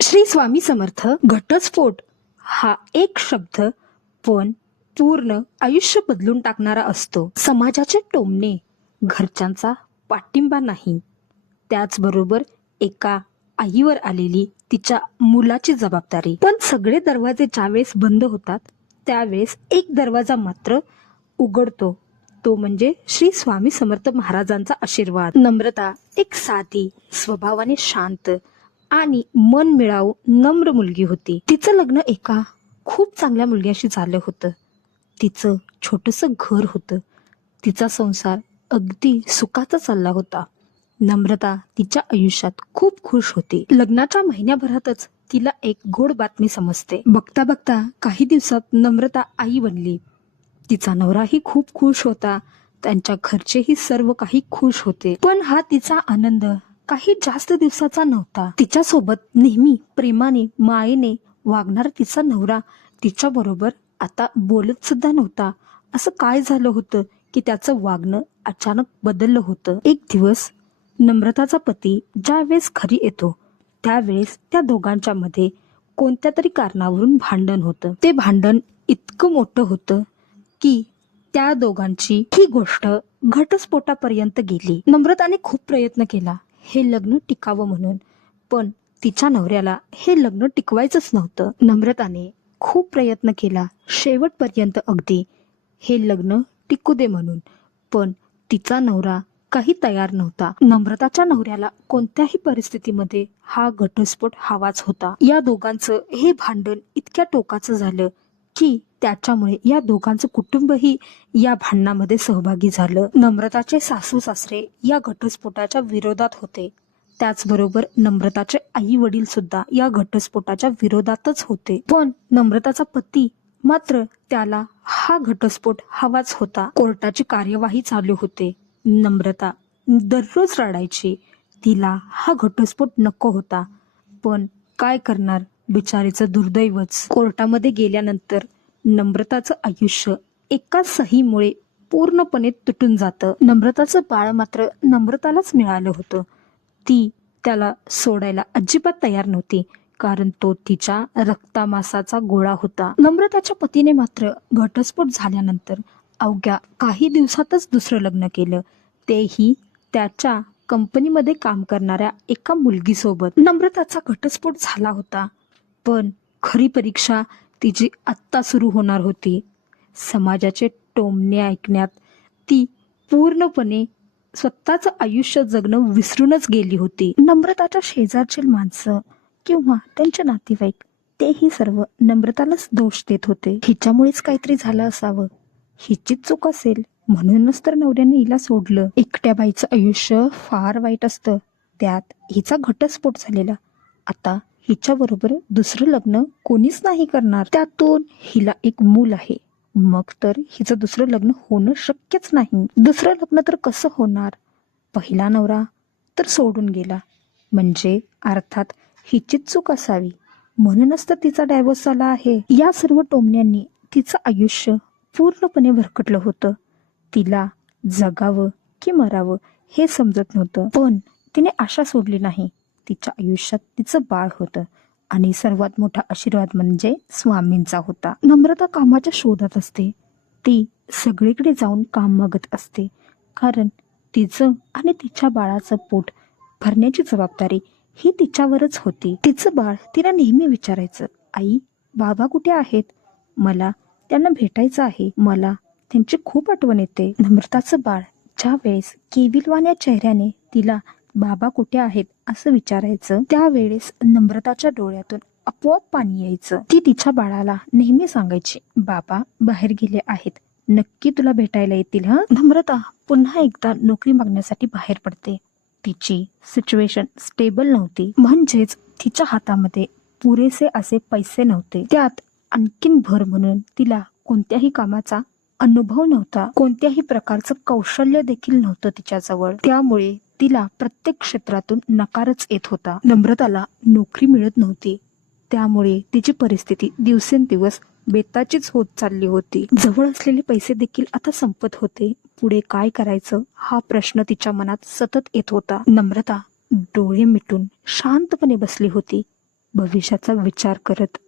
श्री स्वामी समर्थ. घटस्फोट हा एक शब्द पण पूर्ण आयुष्य बदलून टाकणारा असतो. समाजाचे टोमणे, घरच्यांचा पाठिंबा नाही, त्याचबरोबर एका आईवर आलेली तिच्या मुलाची जबाबदारी. पण सगळे दरवाजे ज्यावेळेस बंद होतात त्यावेळेस एक दरवाजा मात्र उघडतो, तो म्हणजे श्री स्वामी समर्थ महाराजांचा आशीर्वाद. नम्रता एक साधी, स्वभावाने शांत आणि मन मिळावू नम्र मुलगी होती. तिचं लग्न एका खूप चांगल्या मुलग्याशी झालं होतं. तिचं छोटंसं घर होतं. तिचा संसार अगदी सुखाचा चालला होता. नम्रता तिच्या आयुष्यात खूप खुश होती. लग्नाच्या महिन्याभरातच तिला एक गोड बातमी समजते. बघता बघता काही दिवसात नम्रता आई बनली. तिचा नवराही खूप खुश होता. त्यांच्या घरचेही सर्व काही खुश होते. पण हा तिचा आनंद काही जास्त दिवसाचा नव्हता. तिच्यासोबत नेहमी प्रेमाने मायेने वागणारा तिचा नवरा तिच्या बरोबर आता बोलत सुद्धा नव्हता. असं काय झालं होतं की त्याचं वागणं अचानक बदललं होतं. एक दिवस नम्रताचा पती ज्यावेळेस घरी येतो त्यावेळेस त्या दोघांच्या मध्ये कोणत्या तरी कारणावरून भांडण होतं. ते भांडण इतकं मोठं होतं की त्या दोघांची ही गोष्ट घटस्फोटापर्यंत गेली. नम्रताने खूप प्रयत्न केला हे लग्न टिकावं म्हणून, पण तिच्या नवऱ्याला हे लग्न टिकवायचंच नव्हतं. नम्रताने खूप प्रयत्न केला शेवटपर्यंत अगदी हे लग्न टिकू दे म्हणून, पण तिचा नवरा काही तयार नव्हता. नम्रताच्या नवऱ्याला कोणत्याही परिस्थितीमध्ये हा घटस्फोट हवाच होता. या दोघांचं हे भांडण इतक्या टोकाचं झालं की त्याच्यामुळे या दोघांचं कुटुंबही या भांडणामध्ये सहभागी झालं. नम्रताचे सासू सासरे या घटस्फोटाच्या विरोधात होते. त्याचबरोबर नम्रताचे आई वडील सुद्धा या घटस्फोटाच्या विरोधातच होते. पण नम्रताचा पती मात्र त्याला हा घटस्फोट हवाच होता. कोर्टाची कार्यवाही चालू होते. नम्रता दररोज रडायची. तिला हा घटस्फोट नको होता, पण काय करणार, बिचारीचं दुर्दैवच. कोर्टामध्ये गेल्यानंतर नम्रताचं आयुष्य एका सहीमुळे पूर्णपणे तुटून जातं. नम्रताचं बाळ मात्र नम्रतालाच मिळालं होतं. ती त्याला सोडायला अजिबात तयार नव्हती, कारण तो तिच्या रक्तामासाचा गोळा होता. नम्रताच्या पतीने मात्र घटस्फोट झाल्यानंतर अवघ्या काही दिवसातच दुसरं लग्न केलं, तेही त्याच्या कंपनीमध्ये काम करणाऱ्या एका मुलगीसोबत. नम्रताचा घटस्फोट झाला होता, पण खरी परीक्षा तिची आत्ता सुरू होणार होती. समाजाचे टोमणे ऐकण्यात ती पूर्णपणे स्वतःचं आयुष्य जगणं विसरूनच गेली होती. नम्रताच्या शेजारची माणसं किंवा त्यांचे नातेवाईक तेही सर्व नम्रतालाच दोष देत होते. हिच्यामुळेच काहीतरी झालं असावं, हिचीच चूक असेल, म्हणूनच तर नवऱ्याने हिला सोडलं. एकट्या बाईचं आयुष्य फार वाईट असतं, त्यात हिचा घटस्फोट झालेला. आता हिच्या बरोबर दुसरं लग्न कोणीच नाही करणार. त्यातून हिला एक मूल आहे, मग तर हिचं दुसरं लग्न होणं शक्यच नाही. दुसरं लग्न तर कसं होणार? पहिला नवरा तर सोडून गेला, म्हणजे अर्थात हिचीच चूक असावी, म्हणूनच तर तिचा डायव्होर्स झाला आहे. या सर्व टोमण्यांनी तिचं आयुष्य पूर्णपणे भरकटलं होतं. तिला जगावं की मरावं हे समजत नव्हतं. पण तिने आशा सोडली नाही. तिच्या आयुष्यात तिचं बाळ होतं आणि सर्वात मोठा आशीर्वाद म्हणजे स्वामींचा होता. नम्रता कामाच्या शोधात असते. ती सगळीकडे जाऊन काम मागत असते, कारण तिचं आणि तिच्या बाळाचं पोट भरण्याची जबाबदारी ही तिच्यावरच होती. तिचं बाळ तिला नेहमी विचारायचं, आई बाबा कुठे आहेत? मला त्यांना भेटायचं आहे, मला त्यांची खूप आठवण येते. नम्रताचं बाळ ज्या वेळेस केविलवाण्या चेहऱ्याने तिला बाबा कुठे आहेत असं विचारायचं, त्यावेळेस नम्रताच्या डोळ्यातून आपोआप पाणी यायचं. ती तिच्या बाळाला नेहमी सांगायची, बाबा बाहेर गेले आहेत, नक्की तुला भेटायला येतील हा. नम्रता पुन्हा एकदा नोकरी मागण्यासाठी बाहेर पडते. तिची सिच्युएशन स्टेबल नव्हती, म्हणजेच तिच्या हातामध्ये पुरेसे असे पैसे नव्हते. त्यात आणखीन भर म्हणून तिला कोणत्याही कामाचा अनुभव नव्हता, कोणत्याही प्रकारचं कौशल्य देखील नव्हतं तिच्याजवळ. त्यामुळे तिला प्रत्येक क्षेत्रातून नकारच येत होता. नम्रताला नोकरी मिळत नव्हती, त्यामुळे तिची परिस्थिती दिवसेंदिवस बेताचीच होत चालली होती. जवळ असलेले पैसे देखील आता संपत होते. पुढे काय करायचं हा प्रश्न तिच्या मनात सतत येत होता. नम्रता डोळे मिटून शांतपणे बसली होती. भविष्याचा विचार करत.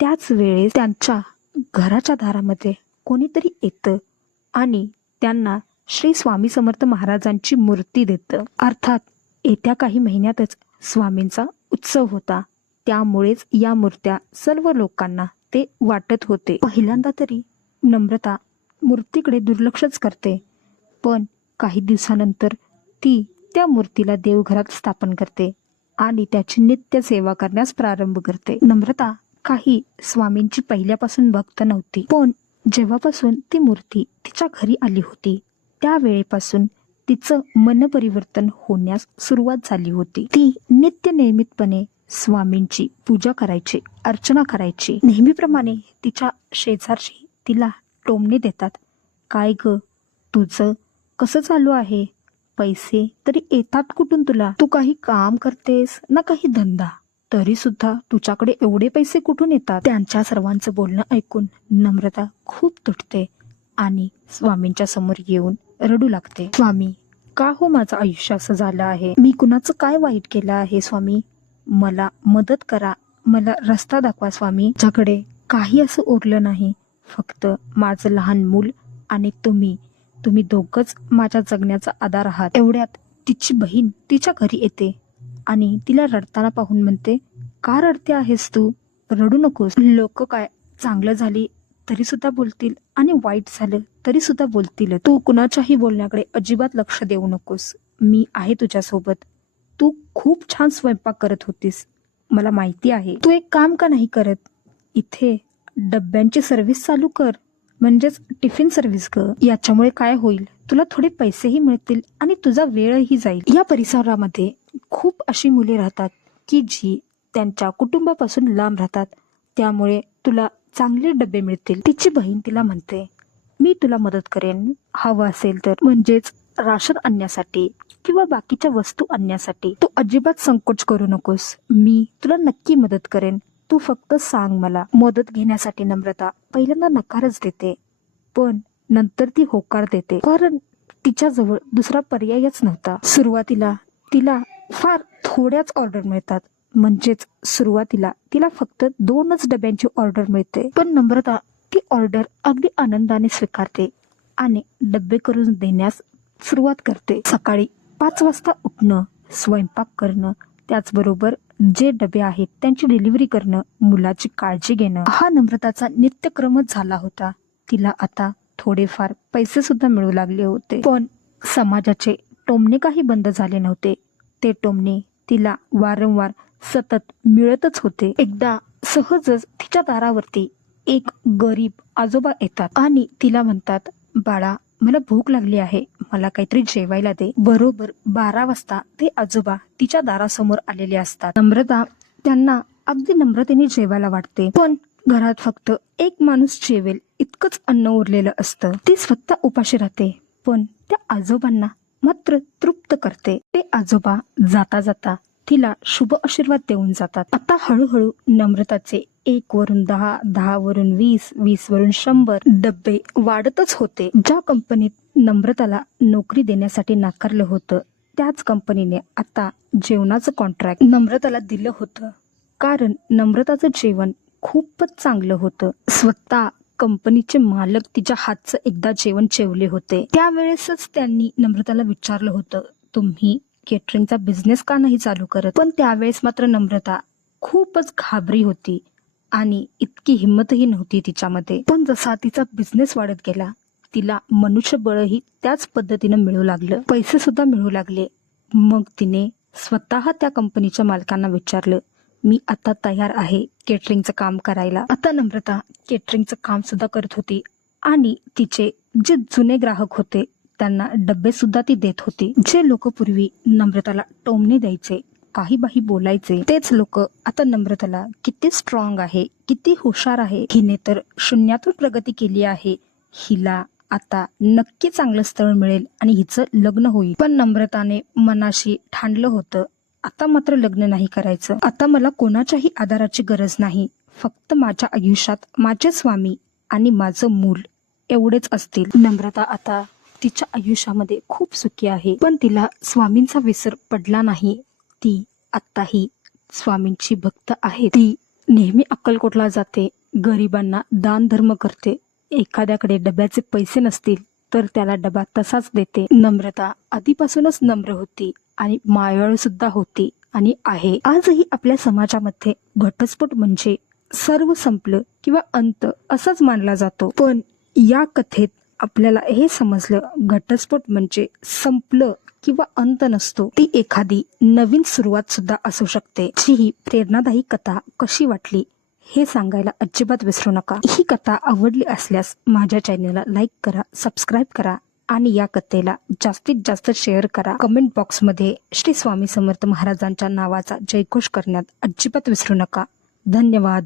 त्याच वेळेस त्यांच्या घराच्या दारामध्ये कोणीतरी येतं आणि त्यांना श्री स्वामी समर्थ महाराजांची मूर्ती देतं. अर्थात येत्या काही महिन्यातच स्वामींचा उत्सव होता, त्यामुळेच या मूर्त्या सर्व लोकांना ते वाटत होते. पहिल्यांदा तरी नम्रता मूर्तीकडे दुर्लक्षच करते, पण काही दिवसानंतर ती त्या मूर्तीला देवघरात स्थापन करते आणि त्याची नित्य सेवा करण्यास प्रारंभ करते. नम्रता काही स्वामींची पहिल्यापासून भक्त नव्हती, पण जेव्हापासून ती मूर्ती तिच्या घरी आली होती त्यावेळेपासून तिचं मनपरिवर्तन होण्यास सुरुवात झाली होती. ती नित्य नियमितपणे स्वामींची पूजा करायची, अर्चना करायची. नेहमीप्रमाणे तिच्या शेजारची तिला टोमणे देतात. काय ग, तुझं कसं चालू आहे? पैसे तरी येतात कुठून तुला? तू काही काम करतेस ना काही धंदा, तरी सुद्धा तुझ्याकडे एवढे पैसे कुठून येतात? त्यांच्या सर्वांचं बोलणं ऐकून नम्रता खूप तुटते आणि स्वामींच्या समोर येऊन रडू लागते. स्वामी, का हो माझं आयुष्य असं झालं आहे? मी कुणाचं काय वाईट केलं आहे स्वामी? मला मदत करा, मला रस्ता दाखवा स्वामी. ज्याकडे काही असं उरलं नाही, फक्त माझं लहान मूल आणि तुम्ही दोघंच माझ्या जगण्याचा आधार आहात. एवढ्यात तिची बहीण तिच्या घरी येते आणि तिला रडताना पाहून म्हणते, का रडते आहेस तू? रडू नकोस. लोक काय चांगलं झाली तरी सुद्धा बोलतील आणि वाईट झालं तरी सुद्धा बोलतील. तू कुणाच्याही बोलण्याकडे अजिबात लक्ष देऊ नकोस. मी आहे तुझ्यासोबत. तू खूप छान स्वयंपाक करत होतीस, मला माहिती आहे. तू एक काम का नाही करत, इथे डब्यांची सर्व्हिस चालू कर, म्हणजेच टिफिन सर्व्हिस ग. याच्यामुळे काय होईल, तुला थोडे पैसेही मिळतील आणि तुझा वेळही जाईल. या परिसरामध्ये खूप अशी मुले राहतात की जी त्यांच्या कुटुंबापासून लांब राहतात, त्यामुळे तुला चांगले डबे मिळतील. तिची बहीण तिला म्हणते, मी तुला मदत करेन हवं असेल तर, म्हणजेच राशन आणण्यासाठी किंवा बाकीच्या वस्तू आणण्यासाठी. तू अजिबात संकोच करू नकोस, मी तुला नक्की मदत करेन. तू फक्त सांग मला. मदत घेण्यासाठी नम्रता पहिल्यांदा नकारच देते, पण नंतर ती होकार देते, कारण तिच्याजवळ दुसरा पर्यायच नव्हता. सुरुवातीला तिला फार थोड्याच ऑर्डर मिळतात, म्हणजेच सुरुवातीला तिला फक्त 2च डब्यांची ऑर्डर मिळते. पण नम्रता ती ऑर्डर अगदी आनंदाने स्वीकारते आणि डब्बे करून देण्यास सुरुवात करते. सकाळी 5 वाजता उठणं, स्वयंपाक करणं, त्याचबरोबर जे डबे आहेत त्यांची डिलिव्हरी करणं, मुलाची काळजी घेणं, हा नम्रताचा नित्यक्रमच झाला होता. तिला आता थोडेफार पैसे सुद्धा मिळू लागले होते, पण समाजाचे टोमणे काही बंद झाले नव्हते. ते टोमणे तिला वारंवार सतत मिळतच होते. एकदा सहजच तिच्या दारावरती एक गरीब आजोबा येतात आणि तिला म्हणतात, बाळा, मला भूक लागली आहे, मला काहीतरी जेवायला दे. बरोबर 12 वाजता ते आजोबा तिच्या दारासमोर आलेले असतात. नम्रता त्यांना अगदी नम्रतेने जेवायला वाटते, पण घरात फक्त एक माणूस जेवेल इतकंच अन्न उरलेलं असतं. ती स्वतः उपाशी राहते, पण त्या आजोबांना मात्र तृप्त करते. ते आजोबा जाता जाता तिला शुभ आशीर्वाद देऊन जातात. आता हळूहळू नम्रताचे 1 वरून 10, 10 वरून 20, 20 वरून 100 डब्बे वाढतच होते. ज्या कंपनीत नम्रताला नोकरी देण्यासाठी नाकारलं होतं, त्याच कंपनीने आता जेवणाचं कॉन्ट्रॅक्ट नम्रताला दिलं होतं, कारण नम्रताचं जेवण खूपच चांगलं होतं. स्वतः कंपनीचे मालक तिच्या हातचं एकदा जेवण जेवले होते. त्यावेळेसच त्यांनी नम्रताला विचारलं होतं, तुम्ही केटरिंगचा बिझनेस का नाही चालू करत? पण त्यावेळेस मात्र नम्रता खूपच घाबरी होती आणि इतकी हिंमतही नव्हती तिच्यामध्ये. पण जसा तिचा बिझनेस वाढत गेला, तिला मनुष्यबळही त्याच पद्धतीनं मिळू लागलं, पैसे सुद्धा मिळू लागले. मग तिने स्वतः त्या कंपनीच्या मालकांना विचारलं, मी आता तयार आहे केटरिंगचं काम करायला. आता नम्रता केटरिंगचं काम सुद्धा करत होती आणि तिचे जे जुने ग्राहक होते त्यांना डब्बे सुद्धा ती देत होती. जे लोक पूर्वी नम्रताला टोमणे द्यायचे, काही बाही बोलायचे, तेच लोक आता नम्रताला किती स्ट्रॉंग आहे, किती हुशार आहे, हिने तर शून्यातून प्रगती केली आहे, हिला आता नक्की चांगलं स्थळ मिळेल आणि हिचं लग्न होईल. पण नम्रताने मनाशी ठाणलं होतं, आता मात्र लग्न नाही करायचं. आता मला कोणाच्याही आधाराची गरज नाही, फक्त माझ्या आयुष्यात माझे स्वामी आणि माझं मूल एवढेच असतील. नम्रता आता तिच्या आयुष्यामध्ये खूप सुखी आहे, पण तिला स्वामींचा विसर पडला नाही. ती आत्ताही स्वामींची भक्त आहे. ती नेहमी अक्कलकोटला जाते, गरिबांना दान धर्म करते. एखाद्याकडे डब्याचे पैसे नसतील तर त्याला डबा तसाच देते. नम्रता आधीपासूनच नम्र होती आणि मायाळू सुद्धा होती आणि आहे. आजही आपल्या समाजामध्ये घटस्फोट म्हणजे सर्व संपलं किंवा अंत असाच मानला जातो. पण या कथेत आपल्याला हे समजलं, घटस्फोट म्हणजे संपलं किंवा अंत नसतो, ती एखादी नवीन सुरुवात सुद्धा असू शकते. ही प्रेरणादायी कथा कशी वाटली हे सांगायला अजिबात विसरू नका. ही कथा आवडली असल्यास माझ्या चॅनलला लाईक करा, सबस्क्राईब करा आणि या कथेला जास्तीत जास्त शेअर करा. कमेंट बॉक्समध्ये श्री स्वामी समर्थ महाराजांच्या नावाचा जयघोष करण्यात अजिबात विसरू नका. धन्यवाद.